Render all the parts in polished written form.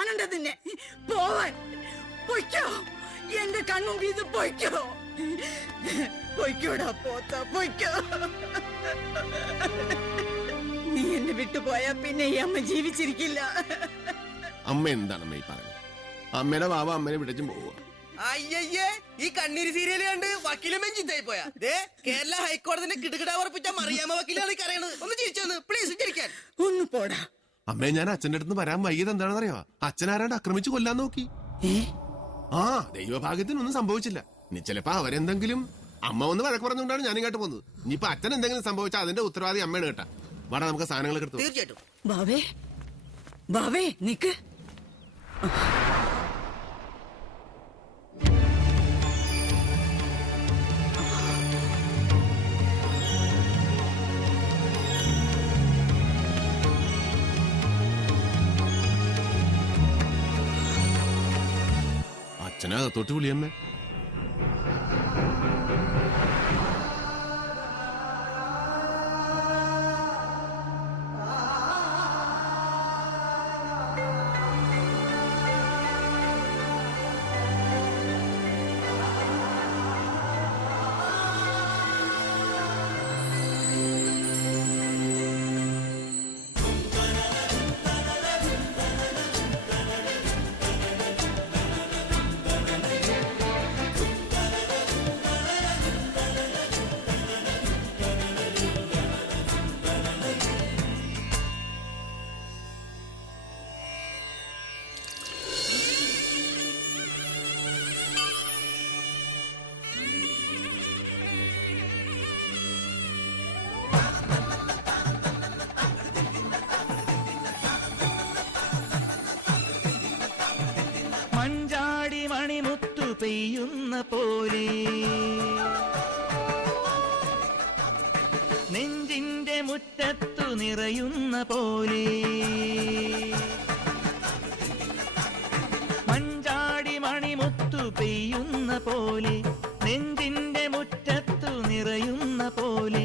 കാണേണ്ടത് നിന്നെ. പോവാൻ പൊയ്ക്കോ, എന്റെ കൺമുമ്പിൽ ഇത് പൊയ്ക്കോ. പൊയ്ക്കോടാ പോത്ത, പൊയ്ക്കോ. നീ എന്നെ വിട്ടുപോയാ പിന്നെ ഈ അമ്മ ജീവിച്ചിരിക്കില്ല. അമ്മ എന്താണ് അമ്മ ഈ പറയുന്നത്? അമ്മയുടെ ബാബ അമ്മനെ വിളിച്ചും പോവുക. അയ്യയ്യേ, ഈ കണ്ണീര് സീരിയൽ കണ്ട് വക്കീലമ്മ ചിന്തായി പോയാ. കേരള ഹൈക്കോടതിന്റെ കിടുകിട ഉറപ്പിച്ച മറിയാമ്മ വക്കീലാണ് കരയണത്. ഒന്ന് ചിരിച്ചോന്ന് പ്ലീസ്, ചിരിക്കാൻ. ഒന്ന് പോടാ. അമ്മേ, ഞാൻ അച്ഛന്റെ അടുത്ത് വരാൻ വൈകിയത് എന്താണെന്ന് അറിയാം. അച്ഛൻ ആരാണ്ട് ആക്രമിച്ചു കൊല്ലാൻ നോക്കി. ആ ദൈവഭാഗ്യത്തിനൊന്നും സംഭവിച്ചില്ല. ഇനി ചിലപ്പോ അവരെന്തെങ്കിലും അമ്മ ഒന്ന് വഴക്ക് പറഞ്ഞുകൊണ്ടാണ് ഞാൻ ഇങ്ങോട്ട് പോകുന്നത്. ഇനിയിപ്പൊ അച്ഛൻ എന്തെങ്കിലും സംഭവിച്ചാൽ അതിന്റെ ഉത്തരവാദി അമ്മയാണ് കേട്ടാ. വേണം നമുക്ക് സാധനങ്ങൾ എടുത്തു. തീർച്ചയായിട്ടും. ബാവേ, ബാവേ നിക്ക്. അച്ഛനകത്തോട്ട് വിളിയമ്മേ. മഞ്ചാടി മണിമുത്തു പെയ്യുന്ന പോലെ നെഞ്ചിന്റെ മുറ്റത്തു നിറയുന്ന പോലെ മഞ്ചാടി മണിമുത്തു പെയ്യുന്ന പോലെ നെഞ്ചിന്റെ മുറ്റത്തു നിറയുന്ന പോലെ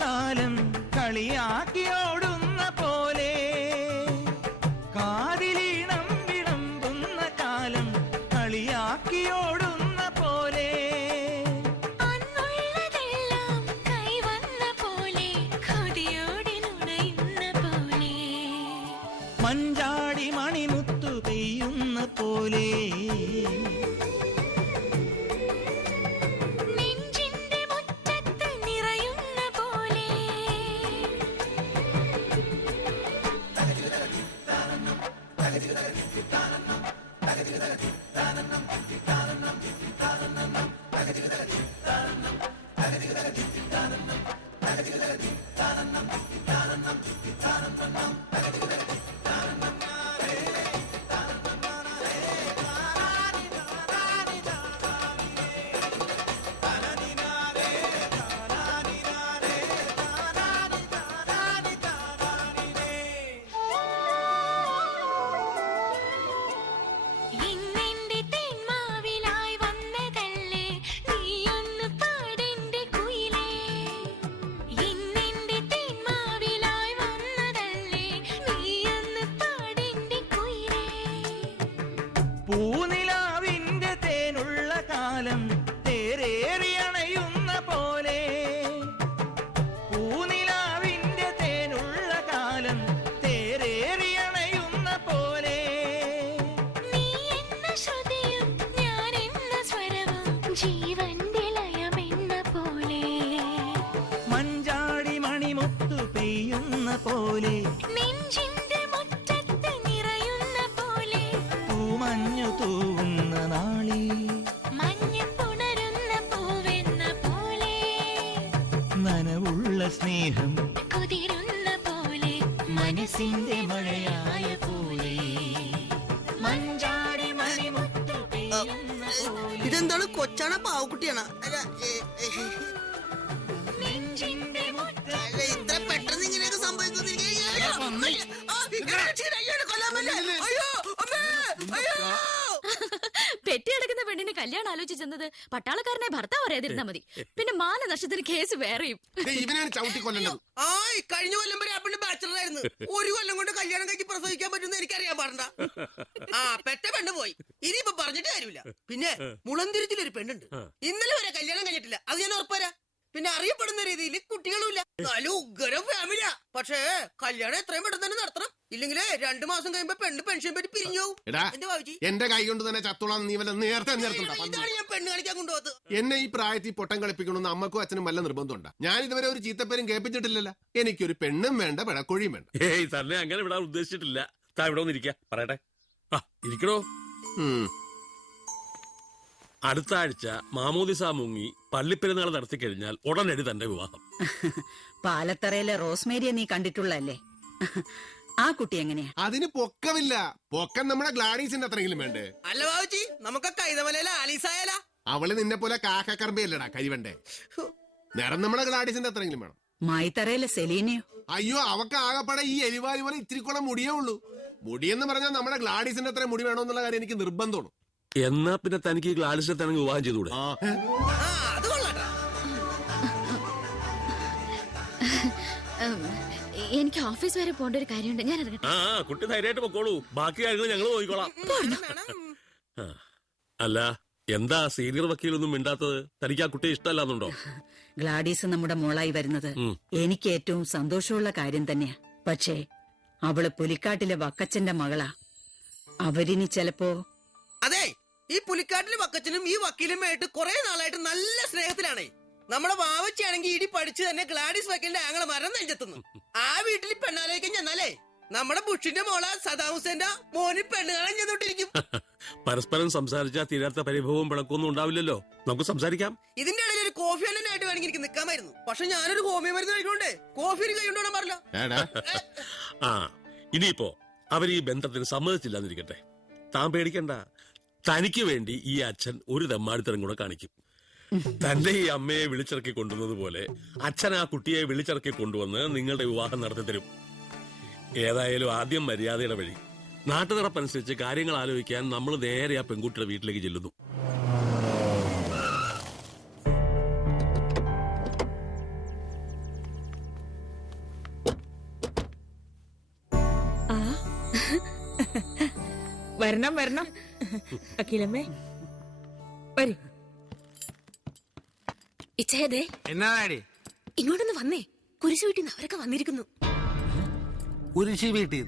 കാലം കളിയാക്കിയോടുന്ന പോലെ കാതിലീണം വിളമ്പുന്ന കാലം കളിയാക്കിയോടുന്ന പോലെ അന്നുള്ളതെല്ലാം കൈവന്ന പോലെ കൊതിയോടെ നുണയുന്ന പോലെ മഞ്ചാടി മണിമുത്തു പെയ്യുന്ന പോലെ പൂനിലാവിൽ ജീവന്റെ ലയമെന്ന പോലെ മഞ്ചാടി മണിമുത്തു പെയ്യുന്ന പോലെ നെഞ്ചിന്റെ മുറ്റത്ത് നിറയുന്ന പോലെ പൂമഞ്ഞു തൂവുന്ന നാളി മഞ്ഞ് പുണരുന്ന പൂവെന്ന പോലെ നനവുള്ള സ്നേഹം കുതിരുന്ന പോലെ മനസ്സിന്റെ മഴയായ പോലെ മഞ്ചാടി മണിമുത്തു പെയ്യുന്ന പോലെ ഇതെന്താണ് കൊച്ചാണ് പാവക്കുട്ടിയാണ് നെഞ്ചിന്റെ മുറ്റത്ത് അല്ല, ഇത്ര പെട്ടെന്ന് ഇങ്ങനെയൊക്കെ സംഭവിക്കുന്നു പെറ്റി കിടക്കുന്ന പെണ്ണിന് കല്യാണം ആലോചിച്ചെന്നത് പട്ടാളക്കാരനെ ഭർത്താവ് അറിയാതിരുന്നാ മതി. പിന്നെ മാനനഷ്ടത്തിന് കേസ് വേറെയും. ഇവനാണ് ചവിട്ടി കൊല്ലേണ്ടത്. കഴിഞ്ഞ കൊല്ലം വരെ ആ പെണ്ണ് ബാച്ചലറായിരുന്നു. ഒരു കൊല്ലം കൊണ്ട് കല്യാണം കഴിച്ച് പ്രസവിക്കാൻ പറ്റുമെന്ന് എനിക്കറിയാൻ പാടണ്ട. പെറ്റ പെണ്ണ് പോയി, ഇനിയിപ്പൊ പറഞ്ഞിട്ട് കാര്യമില്ല. പിന്നെ മുളന്തിരിച്ചിലൊരു പെണ്ണുണ്ട്, ഇന്നലെ വരെ കല്യാണം കഴിഞ്ഞിട്ടില്ല. അത് ഞാൻ ഉറപ്പുവരാ. പിന്നെ അറിയപ്പെടുന്ന രീതിയിൽ കുട്ടികളുമില്ല. നല്ല ഉഗ്രം ഫാമിലിയാ. പക്ഷേ കല്യാണം എത്രയും പെട്ടെന്ന് തന്നെ നടത്തണം. ഇല്ലെങ്കില് 2 മാസം കഴിയുമ്പോ പെണ്ണ് പെൻഷൻ പറ്റി പിരിഞ്ഞു പോകും. എന്റെ ഭാവിജി, എന്റെ കൈ കൊണ്ട് തന്നെ ചത്തോളാം. നീ വല്ല നേരത്തെ ഇതാണ് ഞാൻ പെണ്ണ് കളിക്കാൻ കൊണ്ടുപോകത്ത്. എന്നെ ഈ പ്രായത്തിൽ പൊട്ടം കളിപ്പിക്കണമെന്ന് അമ്മക്കും അച്ഛനും വല്ല നിർബന്ധമുണ്ടാ? ഞാൻ ഇതുവരെ ഒരു ചീത്തപ്പേരും കേൾപ്പിച്ചിട്ടില്ലല്ലോ. എനിക്കൊരു പെണ്ണും വേണ്ട, പിടക്കൊഴിയും വേണ്ട. ഏയ് തന്നെ അങ്ങനെ വിടാൻ ഉദ്ദേശിച്ചിട്ടില്ല. താ ഇവിടെ ഒന്നിരിക്ക പറയട്ടെ. ഇരിക്കണോ? അടുത്ത ആഴ്ച മാമോദിസ മുങ്ങി പള്ളിപ്പെരുന്നാൾ നടത്തി കഴിഞ്ഞാൽ ഉടനടി തന്റെ വിവാഹം. പാലത്തറയിലെ റോസ്മേരിയെ നീ കണ്ടിട്ടുള്ളല്ലേ? ആ കുട്ടി എങ്ങനെയാ? അതിന് പൊക്കമില്ല. പൊക്കം നമ്മുടെ ഗ്ലാഡീസിന്റെ അത്രയെങ്കിലും വേണ്ടേ? അല്ല ബാബുജി, നമുക്ക് കൈതമലയിലെ ആലീസായാല. അവള് നിന്നെ പോലെ കാക്കക്കർബയല്ലടാ കരിവണ്ടേ. നേരം നമ്മുടെ ഗ്ലാഡീസിന്റെ അത്രയെങ്കിലും വേണം. മായിത്തറയിലെ സെലീനയോ? അയ്യോ, അവക്ക് ആകപ്പാടെ ഈ എലിവാലി പോലെ ഇത്തിരിക്കുളം മുടിയേ ഉള്ളൂ. മുടിയെന്ന് പറഞ്ഞാൽ നമ്മുടെ ഗ്ലാഡീസിന്റെ അത്രയും മുടി വേണമെന്നുള്ള കാര്യം എനിക്ക് നിർബന്ധമാണ്. എന്നാ പിന്നെ തനിക്ക് ഗ്ലാഡിസിനെ തന്നെ വിവാഹം ചെയ്തുകൂടെ? അത് കൊള്ളാട്ടാ. എനിക്ക് ഓഫീസ് വരെ പോകേണ്ട ഒരു കാര്യമുണ്ട്, ഞാൻ ഇറങ്ങട്ടെ. കുട്ടി ധൈര്യമായിട്ട് പൊക്കോളൂ, ബാക്കി കാര്യങ്ങൾ ഞങ്ങൾ നോക്കിക്കോളാം. അല്ല, എന്താ സീനിയർ വക്കീലൊന്നും മിണ്ടാത്തത്? തനിക്ക് ആ കുട്ടിയെ ഇഷ്ടമല്ലാന്നുണ്ടോ? ഗ്ലാഡീസ് നമ്മുടെ മോളായി വരുന്നത് എനിക്ക് ഏറ്റവും സന്തോഷമുള്ള കാര്യം തന്നെയാ. പക്ഷേ അവള് പുലിക്കാട്ടിലെ വക്കച്ചന്റെ മകളാ. അവരിനി ചിലപ്പോ... അതെ, ഈ പുലിക്കാട്ടിലെ വക്കച്ചനും ഈ വക്കീലുമായിട്ട് കുറെ നാളായിട്ട് നല്ല സ്നേഹത്തിലാണേ. നമ്മുടെ വാവച്ചിയാണെങ്കിൽ ഇടി പഠിച്ച് തന്നെ ഗ്ലാഡീസ് വക്കീലിന്റെ ആങ്ങളെ മരം നെഞ്ചെത്തുന്നു. ആ വീട്ടിൽ പെണ്ണാലോചിക്കാൻ ചെന്നാലേ നമ്മുടെ ബുഷിന്റെ മോള സദാം ഹുസൈന്റെ മോന് പെണ്ണ് കാണാൻ ചെന്നോട്ടിരിക്കും. പരസ്പരം സംസാരിച്ചാൽ തീരാത്ത പരിഭവവും പിളക്കൊന്നും ഉണ്ടാവില്ലല്ലോ. നമുക്ക് സംസാരിക്കാം. ഇതിന്റെ ഇടയിൽ ഒരു കോഫി അല്ലായിട്ട് വേണമെങ്കിൽ എനിക്ക് നിൽക്കാമായിരുന്നു. പക്ഷെ ഞാനൊരു ഹോമിയോ മരുന്ന് കഴിക്കണ്ടേ, കോഫി കൈ കൊണ്ടുപോകാൻ പറഞ്ഞല്ലോ. ഇനിയിപ്പോ അവർ ഈ ബന്ധത്തിന് സമ്മതിച്ചില്ലാന്നിരിക്കട്ടെ, താൻ പേടിക്കണ്ട. തനിക്ക് വേണ്ടി ഈ അച്ഛൻ ഒരു തെമ്മാടിത്തരം കൂടെ കാണിക്കും. തന്റെ ഈ അമ്മയെ വിളിച്ചിറക്കി കൊണ്ടുവന്നത് പോലെ അച്ഛൻ ആ കുട്ടിയെ വിളിച്ചിറക്കി കൊണ്ടുവന്ന് നിങ്ങളുടെ വിവാഹം നടത്തി തരും. ഏതായാലും ആദ്യം മര്യാദയുടെ വഴി. നാട്ടുനടപ്പനുസരിച്ച് കാര്യങ്ങൾ ആലോചിക്കാൻ നമ്മൾ നേരെ ആ പെൺകുട്ടിയുടെ വീട്ടിലേക്ക് ചെല്ലുന്നു. വരണം വരണം അഖിലമ്മേ, വരൂ. ഇച്ചേതേ, എന്നാടി ഇങ്ങോട്ടൊന്ന് വന്നേ. കുരിശു വീട്ടിൽ നിന്ന് അവരൊക്കെ വന്നിരിക്കുന്നു. കുരിശി വീട്ടിൽ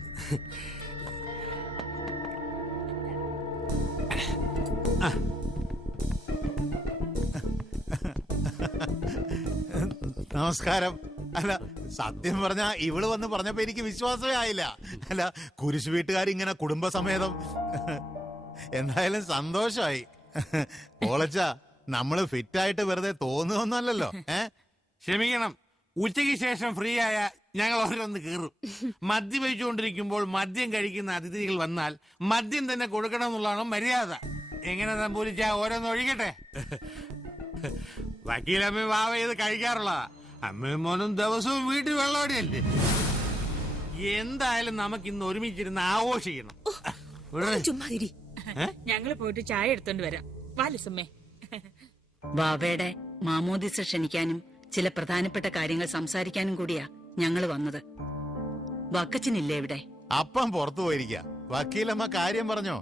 നമസ്കാരം. അല്ല, സത്യം പറഞ്ഞ ഇവള് വന്ന് പറഞ്ഞപ്പോ എനിക്ക് വിശ്വാസമേ ആയില്ല. അല്ല, കുരിശു വീട്ടുകാർ ഇങ്ങനെ കുടുംബസമേതം. എന്തായാലും സന്തോഷമായി. കോളച്ച, നമ്മള് ഫിറ്റായിട്ട് വെറുതെ തോന്നുന്നല്ലോ. ക്ഷമിക്കണം, ഉച്ചയ്ക്ക് ശേഷം ഫ്രീ ആയ ഞങ്ങൾ ഓരോന്ന് കീറും. മദ്യം കഴിച്ചുകൊണ്ടിരിക്കുമ്പോൾ മദ്യം കഴിക്കുന്ന അതിഥികൾ വന്നാൽ മദ്യം തന്നെ കൊടുക്കണം എന്നുള്ളതാണ് മര്യാദ. എങ്ങനെ സംഭവിച്ച ഓരോന്ന് ഒഴിക്കട്ടെ. വക്കീലമ്മ വാവ ഇത് കഴിക്കാറുള്ളതാ. അമ്മയും മോനും ദിവസവും വീട്ടിൽ വെള്ളമടിയല്ലേ. എന്തായാലും നമുക്ക് ഇന്ന് ഒരുമിച്ചിരുന്ന് ആഘോഷിക്കണം. ചുമ്മാതിരി, ഞങ്ങള് പോയിട്ട് ചായ എടുത്തോണ്ട് വരാം. വാലിസമ്മേ. ബാബയുടെ മാമോദിസ ക്ഷണിക്കാനും ചില പ്രധാനപ്പെട്ട കാര്യങ്ങൾ സംസാരിക്കാനും കൂടിയാ ഞങ്ങള് വന്നത്. വക്കച്ചനില്ലേ ഇവിടെ? അപ്പം പുറത്തു പോയിരിക്ക. വക്കീലമ്മ കാര്യം പറഞ്ഞോ?